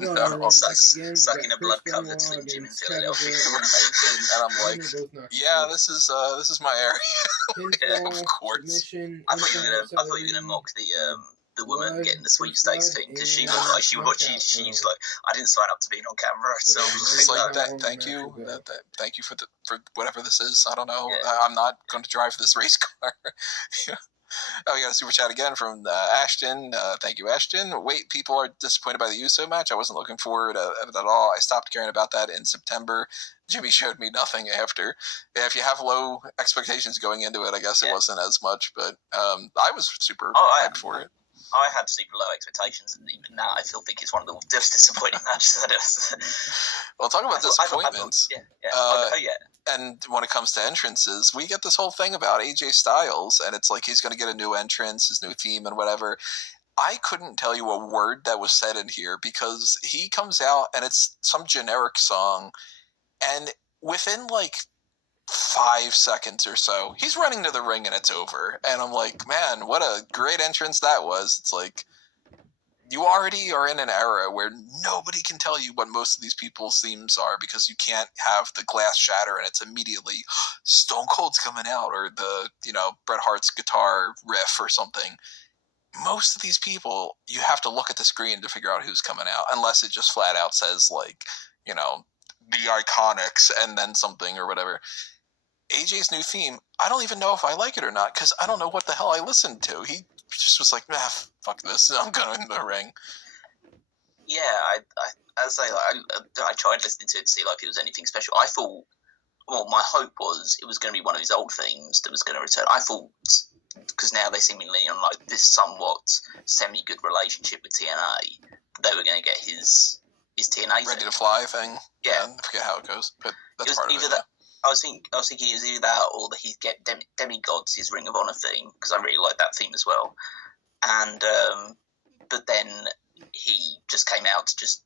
on, No, on sucking a blood-covered Slim Jim in Philadelphia. and I'm like, yeah, this is my area. Pinfall, of course. submission, I thought you were gonna mock the woman getting the sweepstakes thing, because she looked like she's like, I didn't sign up to being on camera, so it's like that. Thank you, thank you for whatever this is. I don't know. Yeah. I'm not going to drive this race car. Oh, we got a super chat again from Ashton. Thank you, Ashton. Wait, people are disappointed by the USO match. I wasn't looking forward to it at all. I stopped caring about that in September. Jimmy showed me nothing after. Yeah, if you have low expectations going into it, I guess it wasn't as much, but I was super hyped for it. I had super low expectations, and even now I still think it's one of the most disappointing matches. Well, talk about disappointments. Yeah. And when it comes to entrances, we get this whole thing about AJ Styles, and it's like he's going to get a new entrance, his new theme, and whatever. I couldn't tell you a word that was said in here, because he comes out and it's some generic song, and within like 5 seconds or so, he's running to the ring and it's over. And I'm like, man, what a great entrance that was. It's like, you already are in an era where nobody can tell you what most of these people's themes are, because you can't have the glass shatter and it's immediately Stone Cold's coming out, or the, Bret Hart's guitar riff or something. Most of these people, you have to look at the screen to figure out who's coming out, unless it just flat out says like, the Iconics and then something or whatever. AJ's new theme, I don't even know if I like it or not, because I don't know what the hell I listened to. He just was like, fuck this, I'm going in the ring. Yeah, I tried listening to it to see like if it was anything special. I thought, well, my hope was it was going to be one of his old themes that was going to return. I thought, because now they seemingly on like this somewhat semi-good relationship with TNA, they were going to get his TNA Ready to Fly thing. Yeah. I forget how it goes, but that's part of it. I was thinking it was either that or that he'd get Demigods, his Ring of Honor theme, because I really like that theme as well. And but then he just came out to just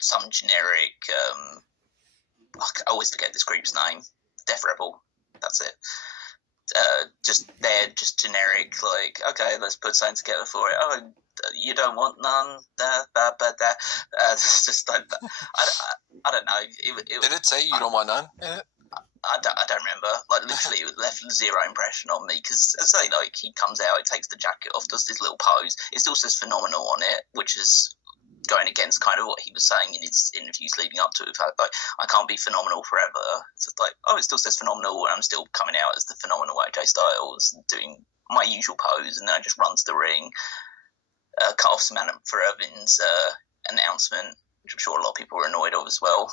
some generic. I always forget this group's name. Death Rebel. That's it. They're just generic. Like, okay, let's put something together for it. Oh, you don't want none. It's just like that. I don't know. Did it say you don't want none in it? I don't remember. Like, literally, it left zero impression on me, because, as I say, like, he comes out, he takes the jacket off, does this little pose. It still says phenomenal on it, which is going against kind of what he was saying in his interviews leading up to it. Like, I can't be phenomenal forever. It's like, it still says phenomenal, and I'm still coming out as the phenomenal AJ Styles, doing my usual pose, and then I just run to the ring, cut off Samantha for Irvin's announcement, which I'm sure a lot of people were annoyed of as well.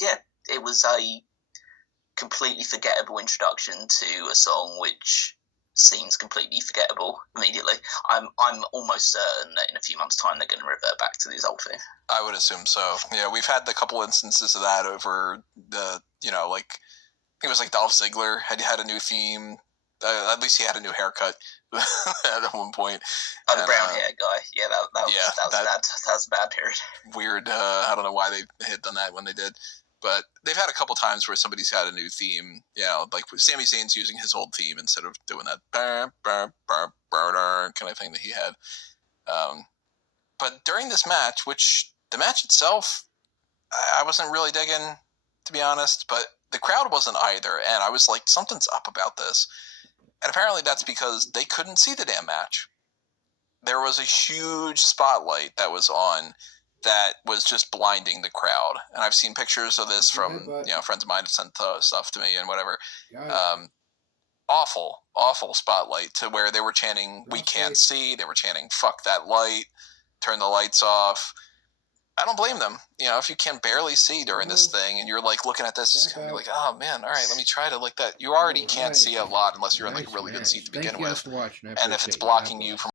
Yeah, it was a completely forgettable introduction to a song which seems completely forgettable immediately. I'm almost certain that in a few months' time they're going to revert back to this old thing. I would assume so. Yeah, we've had a couple instances of that over the, like, I think it was like Dolph Ziggler had a new theme. At least he had a new haircut at one point. Oh, the brown hair guy. Yeah, that was a bad period. Weird. I don't know why they had done that when they did. But they've had a couple times where somebody's had a new theme, like Sami Zayn's using his old theme instead of doing that kind of thing that he had. But during this match, which the match itself, I wasn't really digging, to be honest, but the crowd wasn't either, and I was like, something's up about this. And apparently that's because they couldn't see the damn match. There was a huge spotlight that was on that was just blinding the crowd. And I've seen pictures of this from, friends of mine have sent stuff to me and whatever. Awful spotlight, to where they were chanting, "We can't see." They were chanting, "Fuck that light. Turn the lights off." I don't blame them. If you can barely see during this thing and you're like looking at this, it's going to be like, oh man, all right, let me try to like that. You already can't see a lot unless you're in like a really good seat to begin with. And if it's blocking you from